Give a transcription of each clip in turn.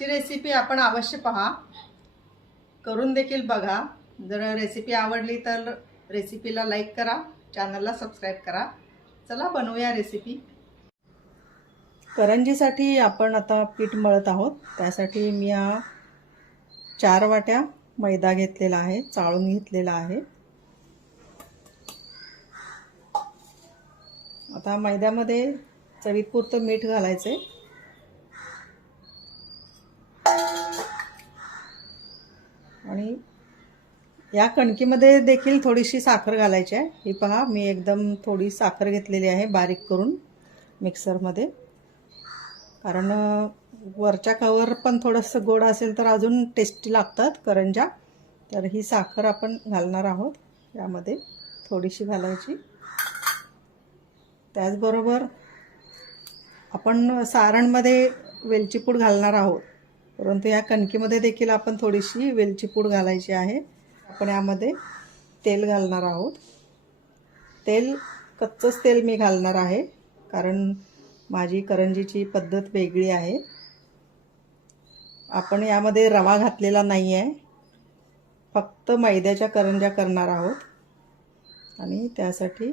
आजची रेसिपी आपण अवश्य पहा, करून देखील बघा। जर रेसिपी आवडली तर रेसिपीला लाईक करा, चॅनलला सबस्क्राईब करा। चला बनवूया रेसिपी। करंजीसाठी आपण आता पीठ मळत आहोत। त्यासाठी मी 4 वाट्या मैदा घेतलेला आहे, चाळून घेतलेला आहे। आता मैद्यामध्ये चवीपुरतं मीठ घालायचे आणि या कणकीमध्ये देखील थोडीशी साखर घालायची आहे। ही पहा, मी एकदम थोडी साखर घेतलेली आहे बारीक करून मिक्सरमध्ये, कारण वरच्या कवर पण थोडंसं गोड असेल तर अजून टेस्टी लागतात करंजा। तर ही साखर आपण घालणार आहोत, यामध्ये थोडीशी घालायची। त्याचबरोबर आपण सारणमध्ये वेलची पूड घालणार आहोत, परंतु या कणकीमध्ये देखील आपण थोडीशी वेलची पूड घालायची आहे। आपण यामध्ये तेल घालणार आहोत। तेल कच्चंच तेल मी घालणार आहे, कारण माझी करंजीची पद्धत वेगळी आहे। आपण यामध्ये रवा घातलेला नाही आहे, फक्त मैद्याच्या करंज्या करणार आहोत आणि त्यासाठी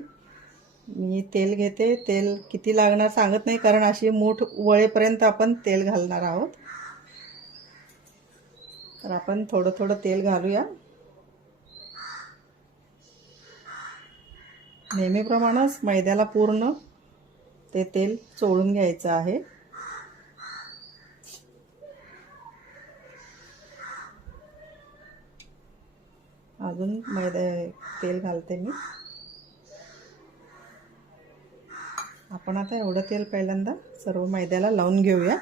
मी तेल घेते। तेल किती लागणार सांगत नाही, कारण अशी मूठ वळेपर्यंत आपण तेल घालणार आहोत। तर आपण थोडं थोडं तेल घालूया। नेहमीप्रमाणेच मैद्याला पूर्ण ते तेल चोळून घ्यायचं आहे। अजून तेल घालते मी। आपण आता एवढं तेल पहिल्यांदा सर्व मैद्याला लावून घेऊया।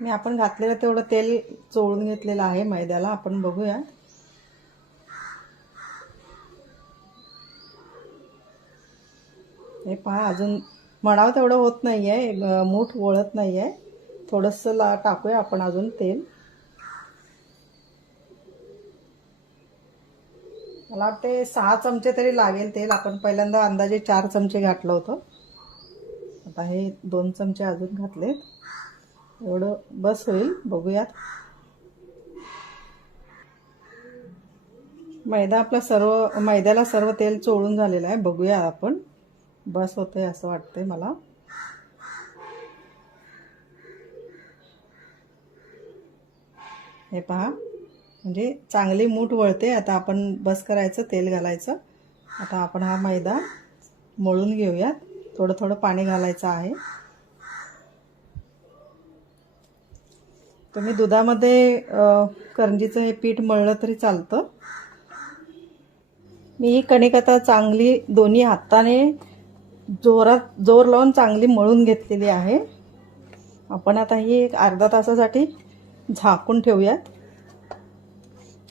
मी आपण घातलेलं तेवढं तेल चोळून घेतलेलं आहे मैद्याला। आपण बघूया। हे पहा, अजून म्हणावं तेवढं होत नाही आहे, मूठ वळत नाही आहे। थोडंसं टाकूया आपण अजून तेल। मला वाटते 6 चमचे तरी लागेल तेल। आपण पहिल्यांदा अंदाजे 4 चमचे घातलं होतं, आता हे 2 चमचे अजून घातलेत, एवढं बस होईल। बघूयात। मैद्याला सर्व तेल चोळून झालेलं आहे। बघूया आपण, बस होतंय असं वाटतंय मला। हे पहा, म्हणजे चांगली मूठ वळते। आता आपण बस करायचं, तेल घालायचं। आता आपण हा मैदा मळून घेऊयात। थोडं थोडं पाणी घालायचं आहे। तुम्ही दुधामध्ये करंजीचं हे पीठ मळलं तरी चालतं। मी ही कणिक आता चांगली दोन्ही हाताने जोर लावून चांगली मळून घेतलेली आहे। आपण आता ही एक अर्धा तासासाठी झाकून ठेवूयात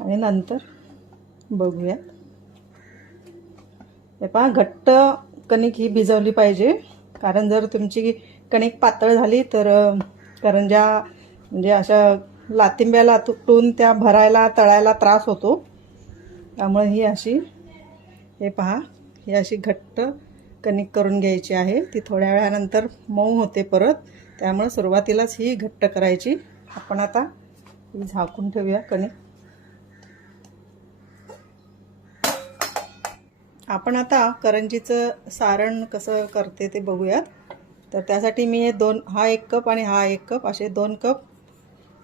आणि नंतर बघूयात। हे पहा, घट्ट कणिक ही भिजवली पाहिजे, कारण जर तुमची कणिक पातळ झाली तर करंज्या म्हणजे अशा लातिंब्याला तुटून त्या भरायला तळायला त्रास होतो। त्यामुळे ही अशी, हे पहा, ही अशी घट्ट कणिक करून घ्यायची आहे। ती थोड्या वेळानंतर मऊ होते परत, त्यामुळे सुरुवातीलाच ही घट्ट करायची। आपण आता ही झाकून ठेवूया कणिक। आपण आता करंजीचं सारण कसं करते ते बघूयात। तर त्यासाठी मी हा 1 कप आणि हा 1 कप असे 2 कप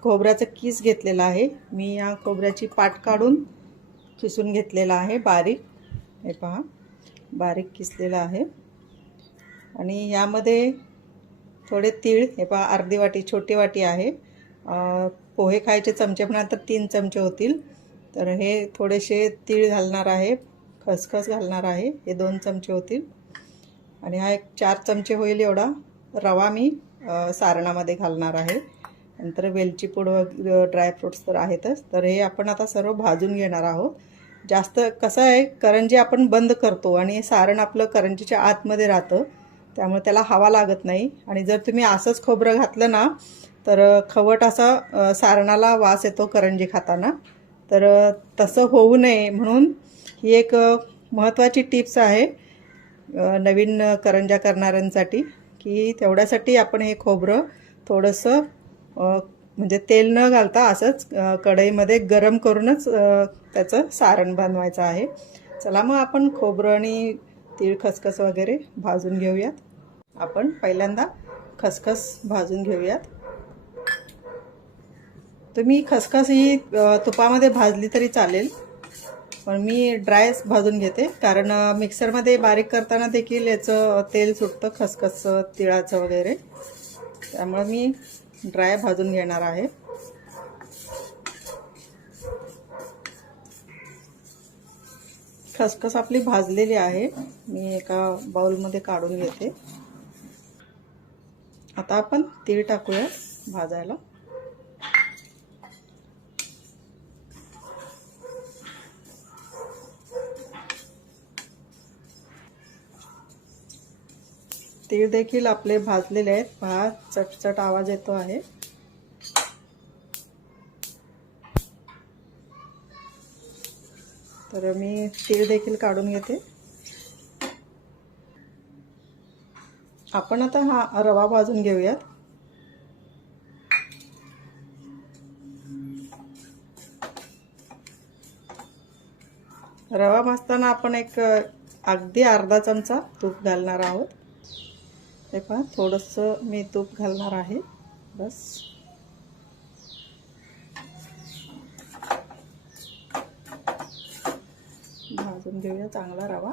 खोबऱ्याचं किस घेतलेला आहे। मी या खोबऱ्याची पाट काढून किसून घेतलेला आहे बारीक। हे पहा, बारीक किसलेला आहे। आणि यामध्ये थोडे तीळ, हे पहा अर्धी वाटी, छोटी वाटी आहे। पोहे खायचे चमचे पण आता 3 चमचे होतील, तर हे थोडेसे तीळ घालणार आहे, खसखस घालणार आहे, हे 2 चमचे होतील। आणि हा एक 4 चमचे होईल एवढा रवा मी सारणामध्ये घालणार आहे। नंतर वेलची पूड व ड्रायफ्रूट्स तर आहेतच। तर हे आपण आता सर्व भाजून घेणार आहोत। जास्त कसं आहे, करंजी आपण बंद करतो आणि सारण आपलं करंजीच्या आतमध्ये राहतं, त्यामुळे त्याला हवा लागत नाही। आणि जर तुम्ही असंच खोबरं घातलं ना, तर खवट असा सारणाला वास येतो करंजी खाताना। तर तसं होऊ नये म्हणून ही एक महत्त्वाची टिप्स आहे नवीन करंज्या करणाऱ्यांसाठी, की तेवढ्यासाठी आपण हे खोबरं थोडंसं म्हणजे तेल न घालता असंच कढईमध्ये गरम करूनच त्याचं सारण बनवायचं आहे. चला मग आपण खोबरं आणि तीळ खसखस वगैरे भाजून घेऊयात. आपण पहिल्यांदा खसखस भाजून घेऊयात. तुम्ही खसखस ही तुपामध्ये भाजली तरी चालेल, पण मी ड्रायच भाजून घेते, कारण मिक्सरमध्ये बारीक करताना देखील याचं तेल सुटतं खसखसचं, तिळाचं वगैरे. त्यामुळे मी ड्राय भाजून घेणार आहे. खसखस आपली भाजलेली आहे. मी एका बाउलमध्ये काढून घेते. आता आपण तीळ टाकूया भाजायला. तीळ देखील आपले भाजलेले आहेत. पहा, चटचट आवाज येतो आहे. तर मी तीळ देखील काढून घेते. आपण आता हा रवा भाजून घेऊयात. रवा भाजताना आपण एक अगदी अर्धा चमचा तूप घालणार आहोत. हे पहा, थोडंसं मी तूप घालणार आहे, बस. भाजून घेऊया चांगला रवा.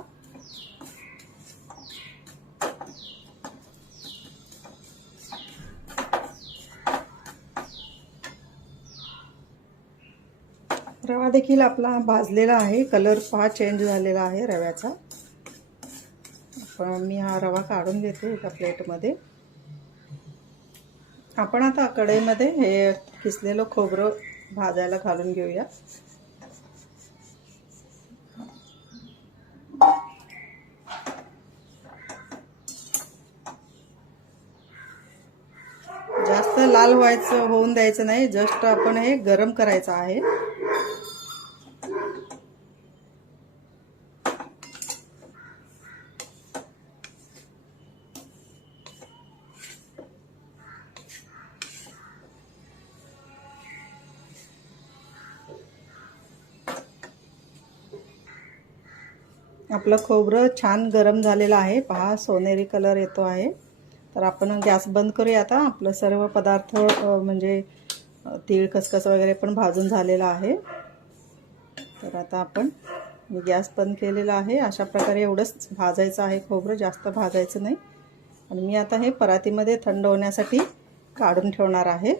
रवा देखील आपला भाजलेला आहे. कलर पहा चेंज झालेला आहे रव्याचा. मी हा रवा काढून घेते एका प्लेटमध्ये. आपण आता कढईमध्ये हे किसलेलं खोबरं भाजायला घालून घेऊया. जास्त लाल होऊन द्यायचं नाही, जस्ट आपण हे गरम करायचं आहे. आपलं खोबरं छान गरम झालेलं आहे. पहा, सोनेरी कलर येतो आहे. तर आपण गॅस बंद करूया. आता आपलं सर्व पदार्थ म्हणजे तीळ खसखस वगैरे पण भाजून झालेला आहे. तर आता मी गॅस बंद केलेला आहे. अशा प्रकारे एवढंच भाजायचं आहे खोबरं, जास्त भाजायचं नाही. आणि मी आता हे परातीमध्ये थंड होण्यासाठी काढून ठेवणार आहे.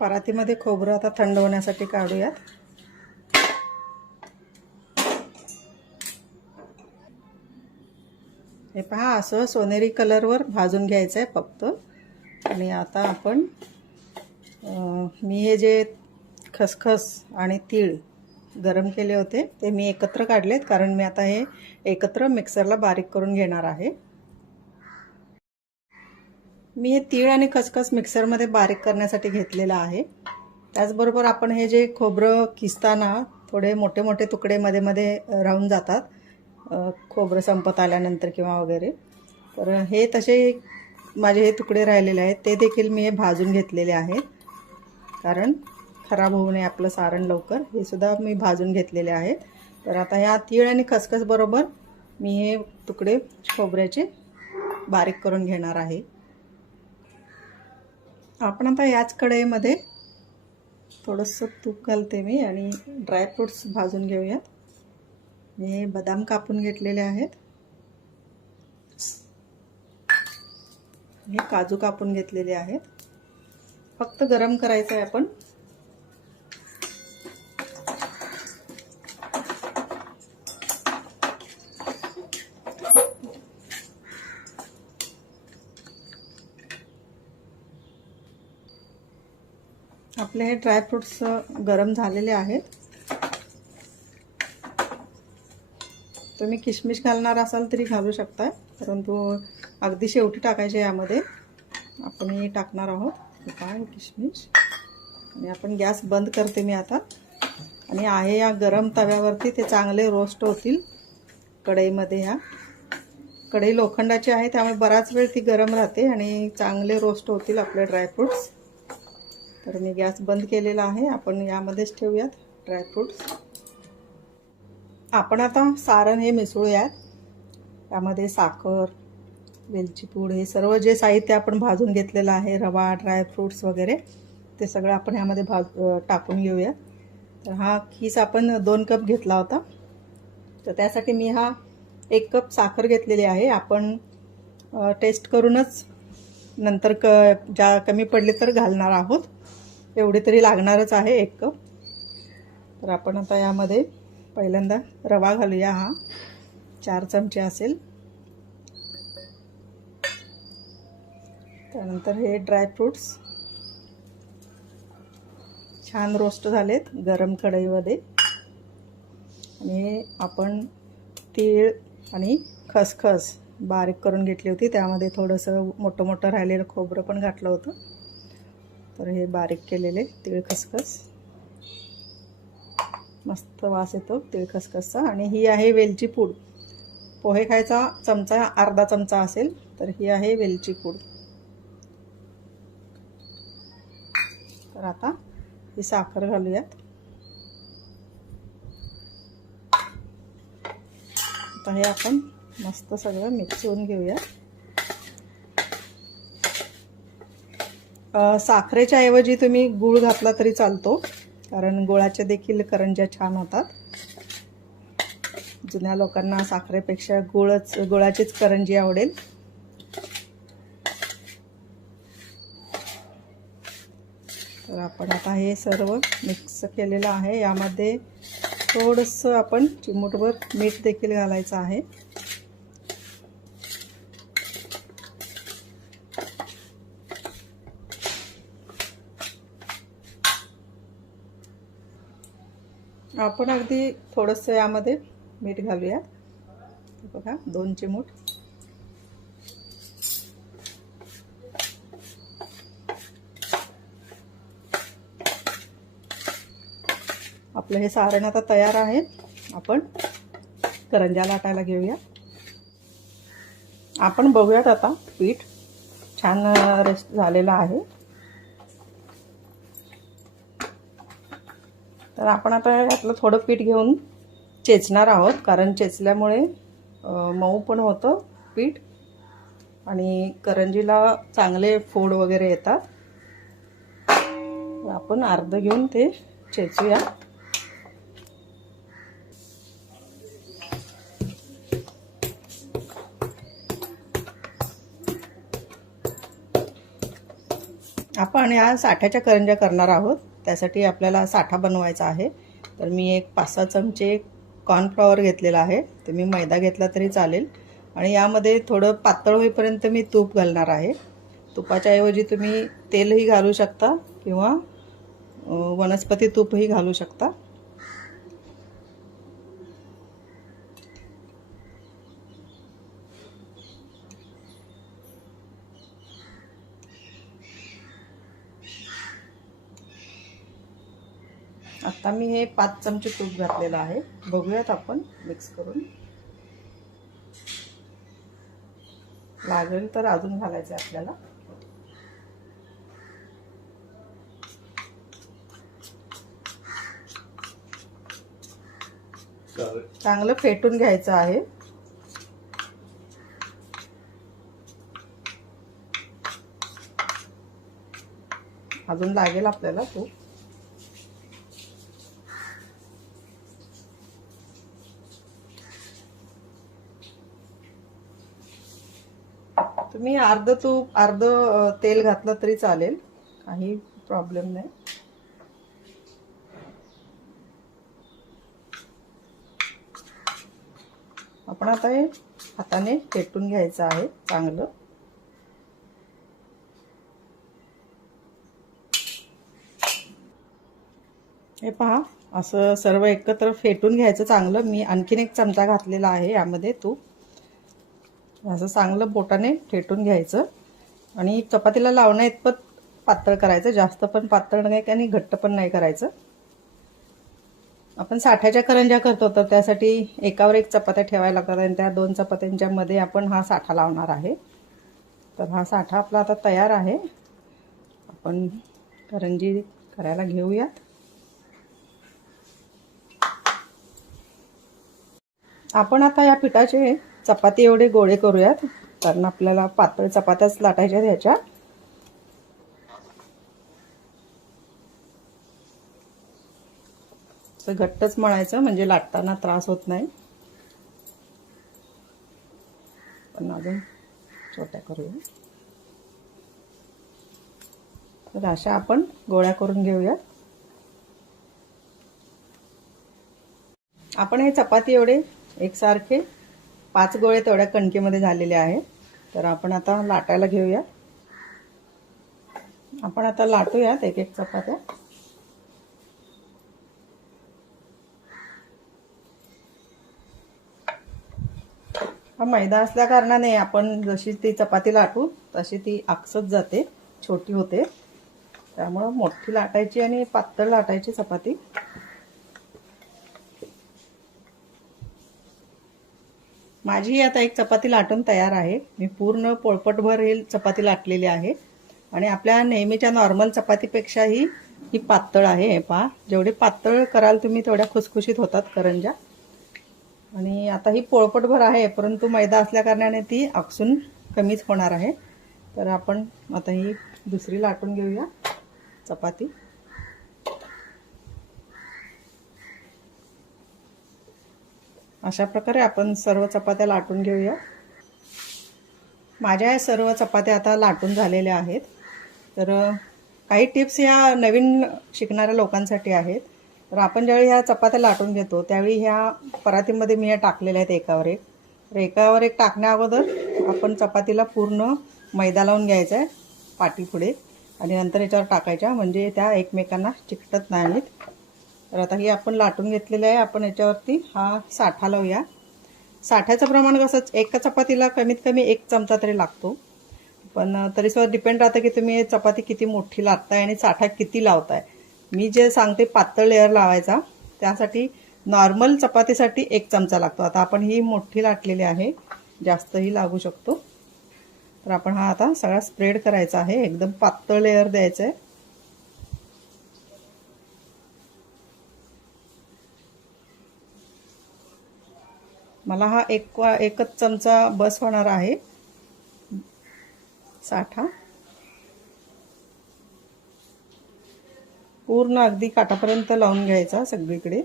परातीमध्ये खोबरं आता थंड होण्यासाठी काढूयात. हे पहा, असं सोनेरी कलरवर भाजून घ्यायचं आहे फक्त. आणि आता मी हे जे खसखस आणि तीळ गरम केले होते ते मी एकत्र काढलेत, कारण मी आता हे एकत्र मिक्सरला बारीक करून घेणार आहे. मी हे तीळ आणि खसखस मिक्सरमध्ये बारीक करण्यासाठी घेतलेलं आहे. त्याचबरोबर आपण हे जे खोबरं किसताना थोडे मोठे मोठे तुकडे मध्ये मध्ये राहून जातात, खोबरं संपत आल्यानंतर किंवा वगैरे. तर हे तसे माझे हे तुकडे राहिलेले आहेत, ते देखील मी हे भाजून घेतलेले आहेत, कारण खराब होऊ नये आपलं सारण लवकर. हे सुद्धा मी भाजून घेतलेले आहेत. तर आता ह्या तीळ आणि खसखस बरोबर मी हे तुकडे खोबऱ्याचे बारीक करून घेणार आहे. आपण आता याच कढईमध्ये थोडंसं तूप घालते मी आणि ड्रायफ्रूट्स भाजून घेऊयात. मी बदाम कापून घेतलेले आहेत. हे काजू कापून घेतलेले आहेत. फक्त गरम करायचं आहे आपण. आपले हे ड्रायफ्रूट्स गरम झालेले आहेत. तुम्ही किशमिश घालणार असाल तरी घालू शकता, परंतु अगदी शेवटी टाकायचे. यामध्ये आपण हे टाकणार आहोत काय किशमिश. आणि आपण गॅस बंद करते मी आता. आणि आहे या गरम तव्यावरती ते चांगले रोस्ट होतील कढईमध्ये. ह्या कढई लोखंडाची आहे त्यामुळे बराच वेळ ती गरम राहते आणि चांगले रोस्ट होतील आपले ड्रायफ्रूट्स. तर मी गॅस बंद केलेला आहे. आपण यामध्येच ठेवूयात ड्रायफ्रूट्स. आपण आता सारण हे मिसळूयात. त्यामध्ये साखर, वेलची पूड, हे सर्व जे साहित्य आपण भाजून घेतलेलं आहे, रवा, ड्रायफ्रूट्स वगैरे, ते सगळं आपण यामध्ये टाकून घेऊया. तर हा खीस आपण 2 कप घेतला होता. तर त्यासाठी मी हा 1 कप साखर घेतलेली आहे. आपण टेस्ट करूनच नंतर ज्या कमी पडले तर घालणार आहोत. एवढी तरी लागणारच आहे 1 कप. तर आपण आता यामध्ये पहिल्यांदा रवा घालूया. हा 4 चमचे असेल. त्यानंतर हे ड्रायफ्रूट्स छान रोस्ट झालेत गरम कढईमध्ये. आणि आपण तीळ आणि खसखस बारीक करून घेतली होती. त्यामध्ये थोडंसं मोठं मोठं राहिलेलं खोबरं पण घातलं होतं. तर हे बारीक केलेले तीळ खसखस, मस्त वास येतो तीळ खसखसचा. आणि ही आहे वेलची पूड. पोहे खायचा चमचा अर्धा चमचा असेल. तर ही आहे वेलची पूड. तर आता ही साखर घालूयात. आता हे आपण मस्त सगळं मिक्स करून घेऊया. साखरेच्या ऐवजी तुम्ही गूळ घातला तरी चालतो, कारण गुळाचे देखील करंज्या छान होतात. जुन्या लोकांना साखरेपेक्षा गुळाचीच करंजी आवडेल. तर आपण आता हे सर्व मिक्स केलेलं आहे. यामध्ये थोडंसं आपण चिमूटभर मीठ देखील घालायचं आहे. आपण अगदी थोडंसं यामध्ये मीठ घालूया. बघा 2 चिमूट. आपलं हे सारण आता तयार आहे. आपण करंज्या लाटायला घेऊया. आपण बघूयात आता पीठ छान रेस्ट झालेलं आहे. तर आपण आता यातलं थोडं पीठ घेऊन चेचणार आहोत, कारण चेचल्यामुळे मऊ पण होतं पीठ आणि करंजीला चांगले फोड वगैरे येतात. आपण अर्ध घेऊन ते चेचूया. आपण या साठ्याच्या करंज्या करणार आहोत. त्यासाठी आपल्याला साठा बनवायचा आहे. तर मी एक 5-6 चमचे कॉर्नफ्लॉवर घेतलेला आहे. तुम्ही मैदा घेतला तरी चालेल. आणि यामध्ये थोडं पातळ होईपर्यंत मी तूप घालणार आहे. तुपाच्या ऐवजी तुम्ही तेलही घालू शकता किंवा वनस्पती तूपही घालू शकता. आता मी हे 5 चमचे तूप घातलेलं आहे. बघूयात आपण मिक्स करून. लागेल तर अजून घालायचं आपल्याला. चांगलं फेटून घ्यायचं आहे. अजून लागेल आपल्याला तूप. तुम्ही अर्ध तूप अर्ध तेल घातलं तरी चालेल, काही प्रॉब्लेम नाही. आपण आता हे हाताने फेटून घ्यायचं आहे चांगलं. हे पहा, असं सर्व एकत्र फेटून घ्यायचं चांगलं. मी आणखीन 1 चमचा घातलेला आहे यामध्ये तूप. असं चांगलं बोटाने फेटून घ्यायचं आणि चपातीला लावण्याइतपत पातळ करायचं. जास्त पण पातळ नाही आणि घट्ट पण नाही करायचं. आपण साठ्याच्या करंज्या करतो तर त्यासाठी एकावर एक चपात्या ठेवायला लागतात आणि त्या 2 चपात्यांच्या मध्ये आपण हा साठा लावणार आहे. तर हा साठा आपला आता तयार आहे. आपण करंजी करायला घेऊयात. आपण आता या पिठाचे चपाती एवढे गोळे करूयात, कारण आपल्याला पातळ चपात्याच लाटायच्या ह्याच्या. घट्टच मळायचं म्हणजे लाटताना त्रास होत नाही. पण अजून छोट्या करूया. तर अशा आपण गोळ्या करून घेऊया. आपण हे चपाती एवढे एकसारखे 5 गोळे तेवढ्या कणकेमध्ये झालेले आहेत. तर आपण आता लाटायला घेऊया. आपण आता लाटूयात एक एक चपात्या. हा मैदा असल्या कारणाने आपण जशी ती चपाती लाटू तशी ती आकसत जाते, छोटी होते. त्यामुळे मोठी लाटायची आणि पातळ लाटायची चपाती. माझी आता एक चपाती लाटून तयार आहे. मी पूर्ण पोळपटभर ही चपाती लाटलेली आहे आणि आपल्या नेहमीच्या नॉर्मल चपातीपेक्षाही ही पातळ आहे. हे पहा, जेवढे पातळ कराल तुम्ही तेवढ्या खुसखुशीत होतात करंज्या. आणि आता ही पोळपटभर आहे, परंतु मैदा असल्या कारणाने ती आकसून कमीच होणार आहे. तर आपण आता ही दुसरी लाटून घेऊया चपाती. अशा प्रकारे आपण सर्व चपात्या लाटून घेऊया. माझ्या या सर्व चपात्या आता लाटून झालेल्या आहेत. तर काही टिप्स ह्या नवीन शिकणाऱ्या लोकांसाठी आहेत. तर आपण ज्यावेळी ह्या चपात्या लाटून घेतो त्यावेळी ह्या परातीमध्ये मी ह्या टाकलेल्या आहेत एकावर एक. तर एकावर एक टाकण्या अगोदर आपण चपातीला पूर्ण मैदा लावून घ्यायचा आहे पाठीपुढे आणि नंतर याच्यावर टाकायच्या, म्हणजे त्या एकमेकांना चिकटत नाहीत. तर आता ही आपण लाटून घेतलेली आहे. आपण याच्यावरती हा साठा लावूया. साठ्याचं प्रमाण कसं, एका चपातीला कमीत कमी 1 चमचा तरी लागतो. पण तरीसुद्धा डिपेंड राहतं की तुम्ही चपाती किती मोठी लाटताय आणि साठा किती लावताय. मी जे सांगते पातळ लेअर लावायचा, त्यासाठी नॉर्मल चपातीसाठी 1 चमचा लागतो. आता आपण ही मोठी लाटलेली आहे, जास्तही लागू शकतो. तर आपण हा आता सगळा स्प्रेड करायचा आहे, एकदम पातळ लेअर द्यायचं आहे. मला हा एकच चमचा बस होणार आहे साठा. पूर्ण अगदी काठापर्यंत लावून घ्यायचा सगळीकडे.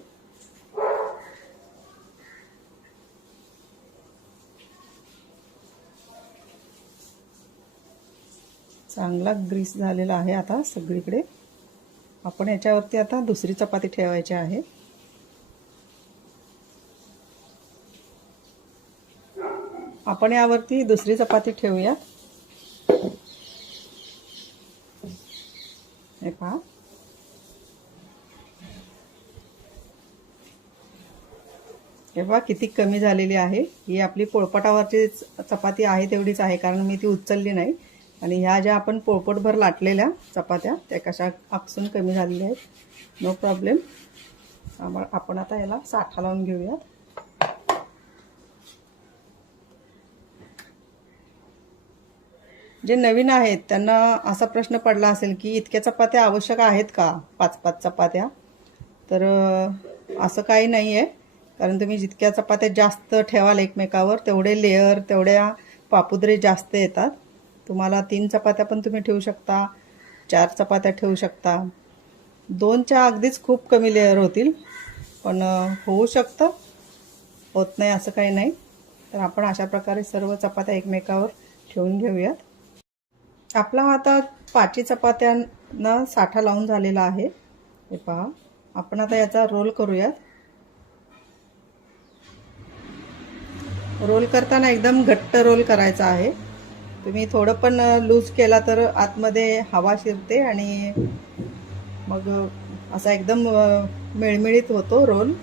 चांगला ग्रीस झालेला आहे आता सगळीकडे. आपण याच्यावरती आता दुसरी चपाती ठेवायची आहे. आपण यावरती दुसरी चपाती ठेवूया. हे पहा, हे पहा किती कमी झालेली आहे. ही आपली पोळपाटावरची चपाती आहे तेवढीच आहे, कारण मी ती उचलली नाही. आणि ह्या ज्या आपण पोळपटभर लाटलेल्या चपात्या त्या कशा आकसून कमी झालेल्या आहेत. No problem. आपण आता याला साठा लावून घेऊया. जे नवीन आहेत त्यांना असा प्रश्न पडला असेल की इतक्या चपात्या आवश्यक आहेत का, 5-5 चपात्या. तर असं काही नाही आहे, कारण तुम्ही जितक्या चपात्या जास्त ठेवाल एकमेकावर तेवढे लेअर, तेवढ्या पापुद्रे जास्त येतात. तुम्हाला 3 चपात्या पण तुम्ही ठेवू शकता, 4 चपात्या ठेवू शकता. 2च्या अगदीच खूप कमी लेअर होतील, पण होऊ शकतं, होत नाही असं काही नाही. तर आपण अशा प्रकारे सर्व चपात्या एकमेकावर ठेवून घेऊयात. आपला आता 5 चपात्यांना साठा लावून झालेला आहे. हे पहा, आपण आता याचा रोल करूयात. रोल करताना एकदम घट्ट रोल करायचा आहे. तुम्ही थोडं पण लूज केला तर आतमध्ये हवा शिरते आणि मग असा एकदम मिळमिळीत होतो रोल.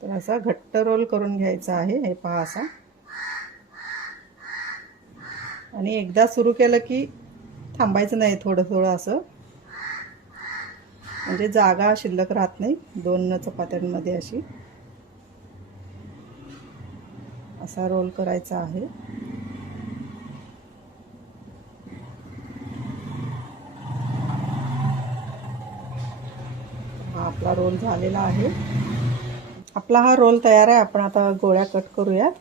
तर असा घट्ट रोल करून घ्यायचा आहे. हे पहा असा. आणि एकदा सुरू केलं की थांबायचं नाही, थोडं थोडं असं म्हणजे जागा शिल्लक राहत नाही 2 चपात्यांमध्ये अशी. असा रोल करायचा आहे. हा आपला रोल झालेला आहे. आपला हा रोल तयार आहे. आपण आता गोळ्या कट करूयात.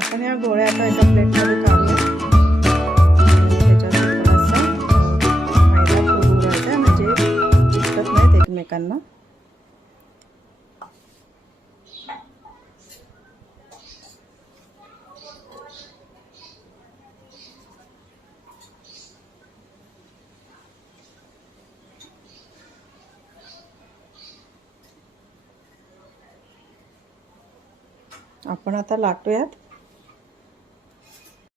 आपण या गोळ्या आता एका प्लेटमध्ये काढूया. त्याच्यात थोडासा मैदा घालायचा म्हणजे चिकटत नाहीत एकमेकांना. आपण आता लाटूयात.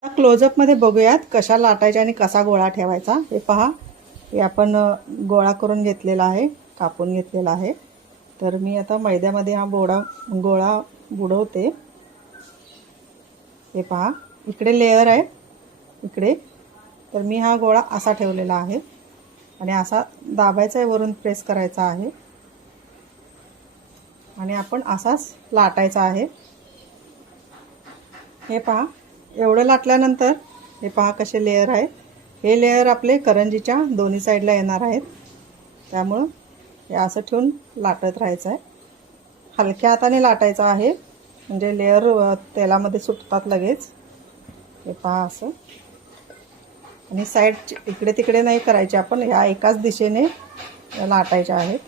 क्लोजअप मध्ये बघूयात कशा लाटायच्या आणि कसा गोळा ठेवायचा. हे पहा, हे आपण गोळा करून घेतलेला आहे, कापून घेतलेला आहे. तर मी आता मैद्यामध्ये हा गोळा बुडवते. हे पहा, इकडे लेयर आहे इकडे. तर मी हा गोळा असा ठेवलेला आहे आणि असा दाबायचा आहे, वरून प्रेस करायचा आहे आणि आपण असाच लाटायचा आहे. हे पहा, एवढं लाटल्यानंतर हे पहा कसे लेयर आहे. हे लेयर आपले करंजीच्या दोन्ही साईडला येणार आहेत. त्यामुळं हे असं ठेवून लाटत राहायचं आहे. हलक्या हाताने लाटायचं आहे म्हणजे लेयर तेलामध्ये सुटतात लगेच. हे पहा असं. आणि साईड इकडे तिकडे नाही करायचे, आपण ह्या एकाच दिशेने लाटायच्या आहेत.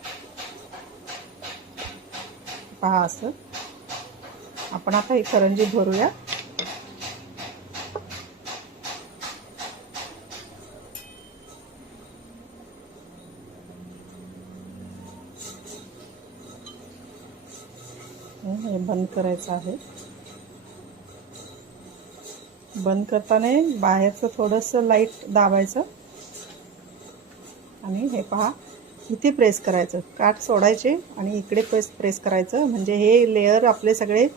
पहा असं. आपण आता ही करंजी भरूया. हे बंद करायचं आहे. बंद करताना बाहेरचं थोडंसं लाईट दाबायचं आणि हे पहा इथे प्रेस करायचं. काठ सोडायचे आणि इकडे प्रेस करायचं म्हणजे हे लेयर आपले सगळे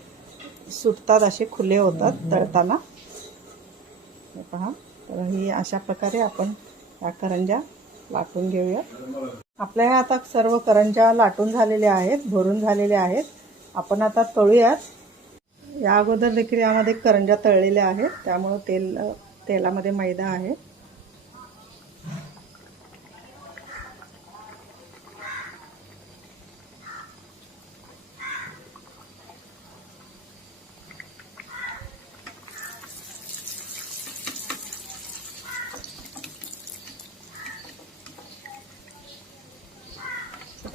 सुटतात, असे खुले होतात तळताना. हे पहा. तर ही अशा प्रकारे आपण या करंज्या लाटून घेऊया. आपल्या ह्या आता सर्व करंज्या लाटून झालेल्या आहेत, भरून झालेल्या आहेत. आपण आता तळूयात. या अगोदर देखील यामध्ये करंज्या तळलेल्या आहेत, त्यामुळे तेलामध्ये मैदा आहे.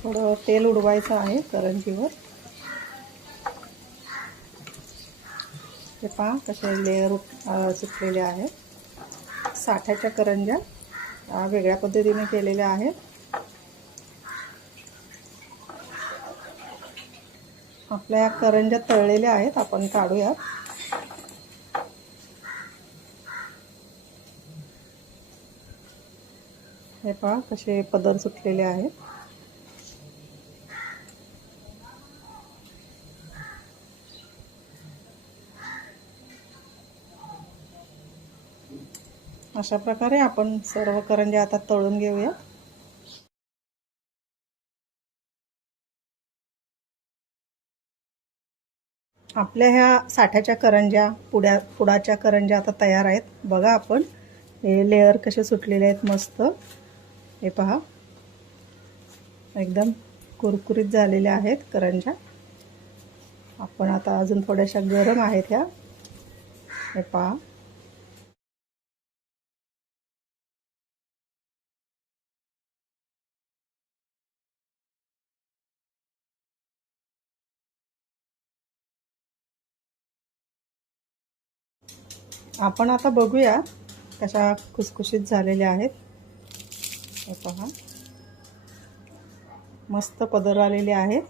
थोडं तेल उडवायचं आहे करंजीवर. हे पहा कसे लेयर सुटलेले आहेत. साठ्याच्या करंज्या वेगळ्या पद्धतीने केलेल्या आहेत. आपल्या करंज्या तळलेल्या आहेत, आपण काढूयात. हे पहा कसे पदर सुटलेले आहेत. अशा प्रकारे आपण सर्व करंज्या आता तळून घेऊया. आपल्या ह्या साठ्याच्या करंज्या, पुडाच्या करंज्या आता तयार आहेत. बघा आपण हे लेयर कसे सुटलेले आहेत मस्त. हे पहा एकदम कुरकुरीत झालेल्या आहेत करंज्या. आपण आता अजून थोड्याशा गरम आहेत ह्या. हे पहा. आपण आता बघूया कशा खुसखुशीत झालेल्या आहेत. हे पहा मस्त पदर आलेले आहेत.